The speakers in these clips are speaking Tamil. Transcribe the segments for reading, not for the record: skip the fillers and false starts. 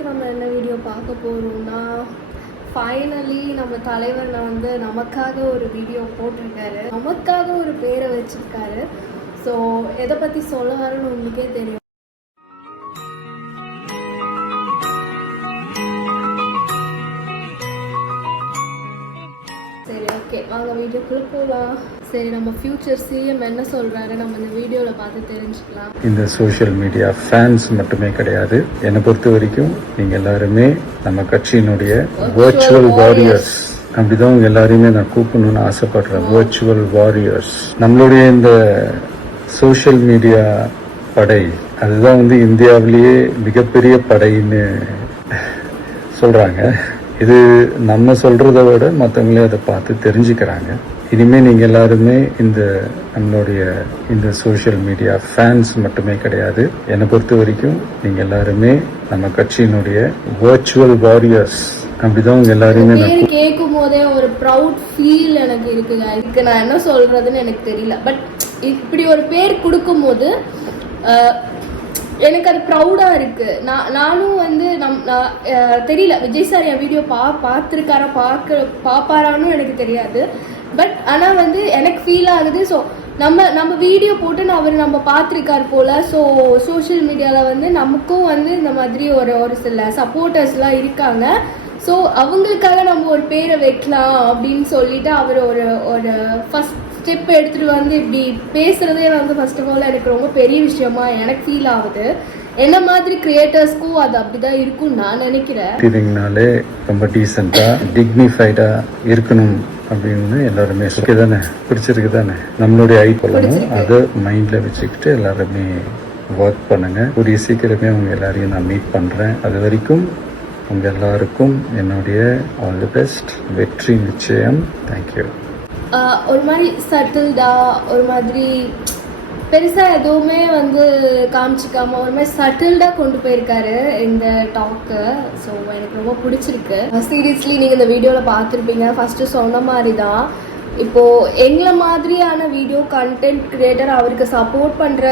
இன்னைக்கு நம்ம என்ன வீடியோ பார்க்க போகிறோம்னா, ஃபைனலி நம்ம தலைவர் வந்து நமக்காக ஒரு வீடியோ போட்டிருக்காரு, நமக்காக ஒரு பேரை வச்சிருக்காரு. ஸோ எதை பற்றி சொல்ல வரன்னு உங்களுக்கே தெரியும். சரி, ஓகே, வாங்க வீடியோக்குள்ளே போகலாம். சரி, நம்ம ஃபியூச்சர் சிஎம் என்ன சொல்கிறாரு நம்ம இந்த வீடியோவில் பார்த்து தெரிஞ்சுக்கலாம். இந்த சோஷியல் மீடியா ஃபேன்ஸ் மட்டுமே கிடையாது, என்னை பொறுத்த வரைக்கும் நீங்கள் எல்லாருமே நம்ம கட்சியினுடைய வர்ச்சுவல் வாரியர்ஸ், அப்படிதான் உங்க எல்லாரையுமே நான் கூப்பிடணும்னு ஆசைப்படுறேன். வர்ச்சுவல் வாரியர்ஸ், நம்மளுடைய இந்த சோஷியல் மீடியா படை, அதுதான் இந்தியாவிலேயே மிகப்பெரிய படைன்னு சொல்றாங்க. இது நம்ம சொல்றதை விட மற்றவங்களே அதை பார்த்து தெரிஞ்சுக்கிறாங்க. இனிமேல் நீங்கள் எல்லாருமே நம்மளுடைய இந்த சோஷியல் மீடியா ஃபேன்ஸ் மட்டுமே கிடையாது, என்னை பொறுத்த வரைக்கும் நீங்கள் எல்லாருமே நம்ம கட்சியினுடைய வர்ச்சுவல் வாரியர்ஸ், அப்படிதான் உங்க எல்லாருமே கேட்கும் போதே ஒரு ப்ரவுட் ஃபீல் எனக்கு இருக்குங்க. இதுக்கு நான் என்ன சொல்றதுன்னு எனக்கு தெரியல. பட் இப்படி ஒரு பேர் கொடுக்கும் போது எனக்கு அது ப்ரௌடாக இருக்குது. நானும் தெரியல, விஜய் சார் என் வீடியோ பார்த்துருக்காரா பார்ப்பாரான்னு எனக்கு தெரியாது. பட் ஆனால் எனக்கு ஃபீல் ஆகுது. ஸோ நம்ம வீடியோ போட்டு நம்ம பார்த்துருக்காரு போல். ஸோ சோஷியல் மீடியாவில் நமக்கும் இந்த மாதிரி ஒரு சில சப்போர்ட்டர்ஸ்லாம் இருக்காங்க. ஸோ அவங்களுக்காக நம்ம ஒரு பேரை வைக்கலாம் அப்படின்னு சொல்லிட்டு அவர் ஒரு ஃபஸ்ட் ஸ்டெப் எடுத்துகிட்டு இப்படி பேசுகிறதே ஃபர்ஸ்ட் ஆஃப் ஆல் எனக்கு ரொம்ப பெரிய விஷயமா எனக்கு ஃபீல் ஆகுது. என்ன மாதிரி கிரியேட்டர்ஸ்க்கும் அது அப்படிதான் இருக்கும்னு நான் நினைக்கிறேன். இதுனாலே ரொம்ப டீசெண்டாக டிக்னிஃபைடாக இருக்கணும் அப்படின்னு எல்லாருமே தானே பிடிச்சிருக்கு தானே. நம்மளுடைய ஐப்பலமும் அதை மைண்டில் வச்சுக்கிட்டு எல்லாருமே ஒர்க் பண்ணுங்க. கூடிய சீக்கிரமே உங்க எல்லாரையும் நான் மீட் பண்ணுறேன். அது வரைக்கும் உங்க எல்லாருக்கும் என்னுடைய ஆல் தி பெஸ்ட். வெற்றி நிச்சயம். தேங்க்யூ. ஒரு மாதிரி சட்டில்டா, ஒரு மாதிரி பெருசாக எதுவுமே காமிச்சிக்காம ஒரு மாதிரி சட்டில்டாக கொண்டு போயிருக்காரு இந்த டாக்கு. ஸோ எனக்கு ரொம்ப பிடிச்சிருக்கு. சீரியஸ்லி நீங்கள் இந்த வீடியோவில் பார்த்துருப்பீங்க. ஃபஸ்ட்டு சொன்ன மாதிரி தான், இப்போது எங்களை மாதிரியான வீடியோ கண்டென்ட் கிரியேட்டர், அவருக்கு சப்போர்ட் பண்ணுற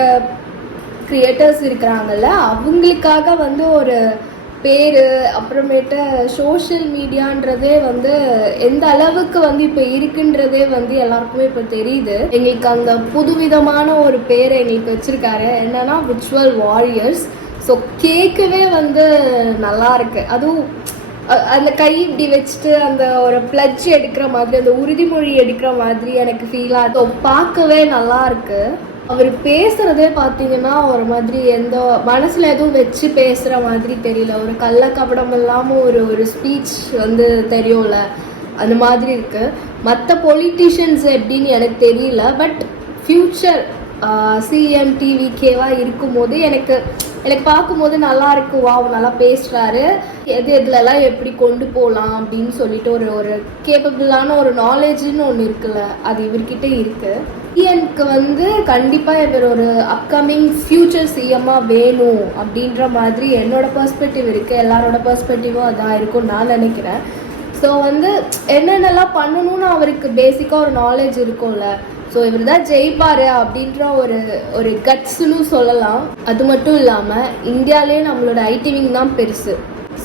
கிரியேட்டர்ஸ் இருக்கிறாங்கல்ல, அவங்களுக்காக ஒரு பேர், அப்புறமேட்டு சோஷியல் மீடியான்றதே எந்த அளவுக்கு இப்போ இருக்குன்றதே எல்லாருக்குமே இப்போ தெரியுது. எங்களுக்கு அந்த புதுவிதமான ஒரு பேரை எங்களுக்கு வச்சிருக்காரு, என்னன்னா விர்ச்சுவல் வாரியர்ஸ். ஸோ கேட்கவே நல்லா இருக்கு. அதுவும் அந்த கை இப்படி வச்சுட்டு அந்த ஒரு பிளட்ஜ் எடுக்கிற மாதிரி, அந்த உறுதிமொழி எடுக்கிற மாதிரி எனக்கு ஃபீல் ஆகுது. பார்க்கவே நல்லா இருக்கு. அவர் பேசுறதே பார்த்தீங்கன்னா ஒரு மாதிரி எந்த மனசுல எதுவும் வச்சு பேசுற மாதிரி தெரியல. ஒரு கள்ள கபடம் இல்லாமல் ஒரு ஸ்பீச் தெரியும்ல, அந்த மாதிரி இருக்கு. மற்ற பொலிட்டீஷியன்ஸ் எப்படின்னு எனக்கு தெரியல. பட் ஃபியூச்சர் சிஎம் டிவிகேவா இருக்கும்போது எனக்கு பார்க்கும்போது நல்லா இருக்கு. வாவ், நல்லா பேசுறாரு, எதுலலாம் எப்படி கொண்டு போகலாம் அப்படின்னு சொல்லிட்டு ஒரு கேப்பபிளான ஒரு நாலேஜ்னு ஒன்று இருக்குல்ல, அது இவர்கிட்ட இருக்கு. சிஎம்க்கு கண்டிப்பாக இவர் ஒரு அப்கமிங் ஃபியூச்சர் சிஎம்மாக வேணும் அப்படின்ற மாதிரி என்னோட பெர்ஸ்பெக்டிவ் இருக்குது. எல்லாரோட பெர்ஸ்பெக்டிவும் அதான் இருக்கும்னு நான் நினைக்கிறேன். ஸோ என்னென்னலாம் பண்ணணும்னு அவருக்கு பேசிக்காக ஒரு நாலேஜ் இருக்கும்ல. ஸோ இவர் தான் ஜெயிப்பார் அப்படின்ற ஒரு கட்ஸ்னு சொல்லலாம். அது மட்டும் இல்லாமல் இந்தியாவிலே நம்மளோட ஐடி விங் தான் பெருசு.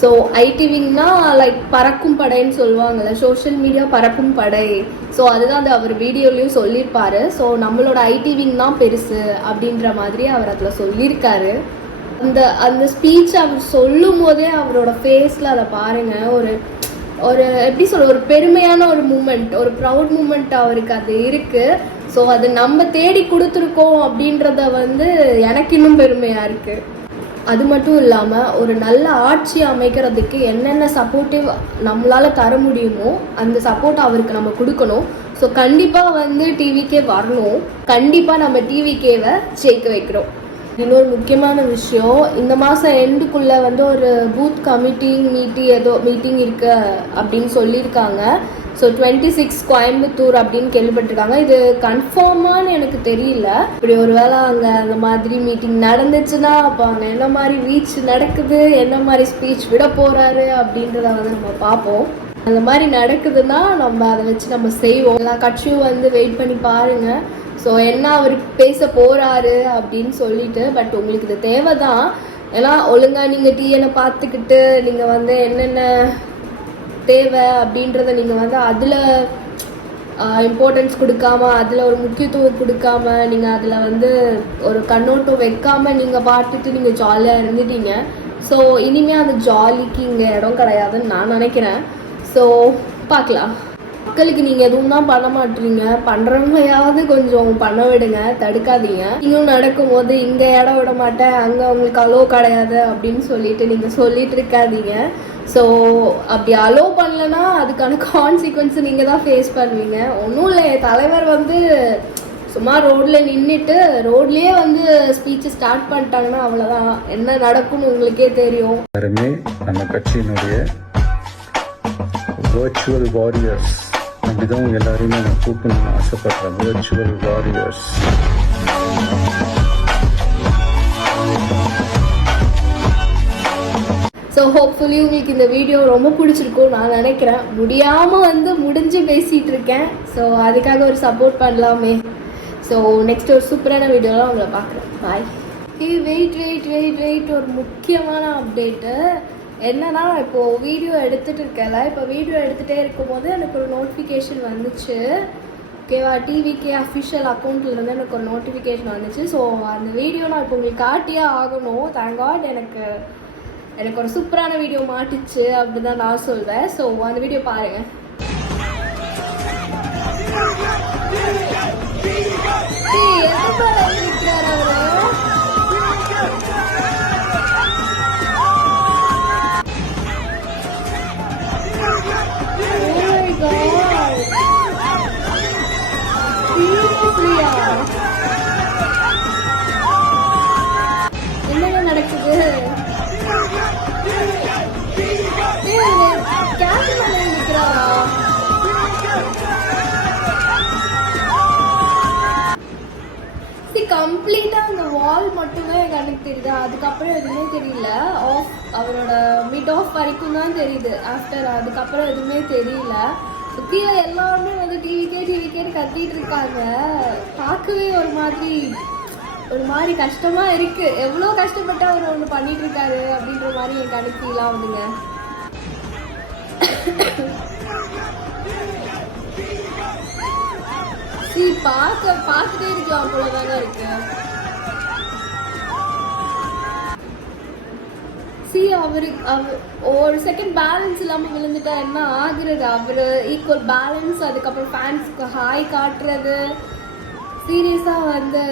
ஸோ ஐடி விங்னா லைக் பறக்கும் படைன்னு சொல்லுவாங்கள்ல, சோஷியல் மீடியா பறக்கும் படை. ஸோ அதுதான் அவர் வீடியோலையும் சொல்லியிருப்பாரு. ஸோ நம்மளோட ஐடி விங் தான் பெருசு அப்படின்ற மாதிரி அவர் அதில் சொல்லியிருக்காரு. அந்த ஸ்பீச் அவர் சொல்லும் போதே அவரோட ஃபேஸில் அதை பாருங்கள், ஒரு எப்படி சொல்ல, ஒரு பெருமையான ஒரு மூமெண்ட், ஒரு ப்ரவுட் மூமெண்ட் அவருக்கு அது இருக்குது. ஸோ அது நம்ம தேடி கொடுத்துருக்கோம் அப்படின்றத எனக்கு இன்னும் பெருமையாக இருக்குது. அது மட்டும் இல்லாமல் ஒரு நல்ல ஆட்சி அமைக்கிறதுக்கு என்னென்ன சப்போர்ட்டிவ் நம்மளால் தர முடியுமோ அந்த சப்போர்ட் அவருக்கு நம்ம கொடுக்கணும். ஸோ கண்டிப்பாக டிவிக்கே வரணும். கண்டிப்பாக நம்ம டிவிகேவை ஜெயிக்க வைக்கிறோம். இன்னொரு முக்கியமான விஷயம், இந்த மாதம் எண்டுக்குள்ளே ஒரு பூத் மீட்டிங் இருக்கு அப்படின்னு சொல்லியிருக்காங்க. ஸோ 26 கோயம்புத்தூர் அப்படின்னு கேள்விப்பட்டிருக்காங்க. இது கன்ஃபார்மானு எனக்கு தெரியல. இப்படி ஒரு வேளை அங்கே அந்த மாதிரி மீட்டிங் நடந்துச்சுன்னா அப்போ அங்கே என்ன மாதிரி ரீச் நடக்குது, என்ன மாதிரி ஸ்பீச் விட போகிறாரு அப்படின்றத நம்ம பார்ப்போம். அந்த மாதிரி நடக்குதுன்னா நம்ம அதை வச்சு நம்ம செய்வோம். எல்லா கட்சியும் வெயிட் பண்ணி பாருங்கள். ஸோ என்ன அவர் பேச போகிறாரு அப்படின்னு சொல்லிட்டு. பட் உங்களுக்கு இது தேவை தான். ஏன்னா ஒழுங்காக நீங்கள் டிஎனை பார்த்துக்கிட்டு நீங்கள் வந்து என்னென்ன தேவை அப்படின்றத நீங்கள் வந்து அதில் இம்பார்ட்டன்ஸ் கொடுக்காம, அதில் ஒரு முக்கியத்துவம் கொடுக்காம, நீங்கள் அதில் வந்து ஒரு கண்ணோட்டம் வைக்காமல் நீங்கள் பார்த்துட்டு நீங்கள் ஜாலியாக இருந்துட்டீங்க. ஸோ இனிமேல் அந்த ஜாலிக்கு இங்கே இடம் கிடையாதுன்னு நான் நினைக்கிறேன். ஸோ பார்க்கலாம். மக்களுக்கு நீங்கள் எதுவும் தான் பண்ண மாட்டீங்க, பண்ணுறவங்கயாவது கொஞ்சம் பண்ண விடுங்க, தடுக்காதீங்க. நீங்களும் நடக்கும்போது இங்கே இடம் விட மாட்டேன், அங்கே உங்களுக்கு அலோ கிடையாது அப்படின்னு சொல்லிட்டு நீங்கள் சொல்லிட்டு இருக்காதீங்க. ஸோ அப்படி அலோ பண்ணலன்னா அதுக்கான கான்சிக்வன்ஸ் நீங்கள் தான் ஃபேஸ் பண்ணுவீங்க. ஒன்றும் இல்லை, தலைவர் வந்து சும்மா ரோட்டில் நின்றுட்டு ரோட்லேயே வந்து ஸ்பீச்சு ஸ்டார்ட் பண்ணிட்டாங்கன்னா அவ்வளோதான், என்ன நடக்கும்னு உங்களுக்கே தெரியும். எல்லாருமே நம்ம கட்சியினுடைய virtual warriors, அப்படிதான் உங்க எல்லாரையுமே நான் கூப்பிடணும்னு ஆசைப்படுறேன். virtual warriors. ஸோ ஹோப்ஃபுல்லி உங்களுக்கு இந்த வீடியோ ரொம்ப பிடிச்சிருக்கும் நான் நினைக்கிறேன். முடியாமல் வந்து முடிஞ்சு பேசிகிட்டு இருக்கேன். ஸோ அதுக்காக ஒரு சப்போர்ட் பண்ணலாமே. ஸோ நெக்ஸ்ட் ஒரு சூப்பரான வீடியோலாம் உங்களை பார்க்குறேன். பாய். வெயிட் ஒரு முக்கியமான அப்டேட்டு என்னன்னா, இப்போது வீடியோ எடுத்துகிட்டு இருக்கல, இப்போ வீடியோ எடுத்துகிட்டே இருக்கும்போது எனக்கு ஒரு நோட்டிஃபிகேஷன் வந்துச்சு. ஓகேவா, டிவிகே அஃபிஷியல் அக்கௌண்ட்லேருந்து எனக்கு ஒரு நோட்டிஃபிகேஷன் வந்துச்சு. ஸோ அந்த வீடியோ நான் இப்போ உங்களுக்கு காட்டியே ஆகணும். தேங்க் காட் எனக்கு ஒரு சூப்பரான வீடியோ மாட்டுச்சு அப்படி தான் நான் சொல்வேன். ஸோ அந்த வீடியோ பாருங்கள். என்னங்க நடக்குது? கம்ப்ளீட்டா அந்த வால் மட்டுமே கணக்கு தெரியுது, அதுக்கப்புறம் எதுவுமே தெரியல. அவரோட மிட் ஆஃப் வரைக்கும் தான் தெரியுது. ஆஃப்டர் அதுக்கப்புறம் எதுவுமே தெரியல. கீழே எல்லாருமே வந்து டிவிக்கேன்னு கத்திட்டு இருக்காங்க. பார்க்கவே ஒரு மாதிரி கஷ்டமா இருக்கு. எவ்வளோ கஷ்டப்பட்டு அவர் ஒன்று பண்ணிட்டு இருக்காரு அப்படின்ற மாதிரி என் கணக்கு ஃபீல் ஆகுதுங்க. பார்த்துட்டே இருக்கலாம் போலதாங்க இருக்கு. ஒரு செகண்ட் பேலன்ஸ் இல்லாமல் விழுந்துட்டா என்ன ஆகுறது? அவர் ஈக்குவல் பேலன்ஸ், அதுக்கப்புறம் ஃபேன்ஸ்க்கு ஹாய் காட்டுறது, சீரியஸாக வந்து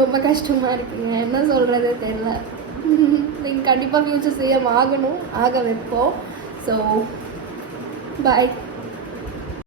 ரொம்ப கஷ்டமாக இருக்குங்க. என்ன சொல்கிறது தெரியல. நீங்கள் கண்டிப்பாக ஃபியூச்சர் சிஎம் ஆகணும், ஆக வைப்போம். So bye.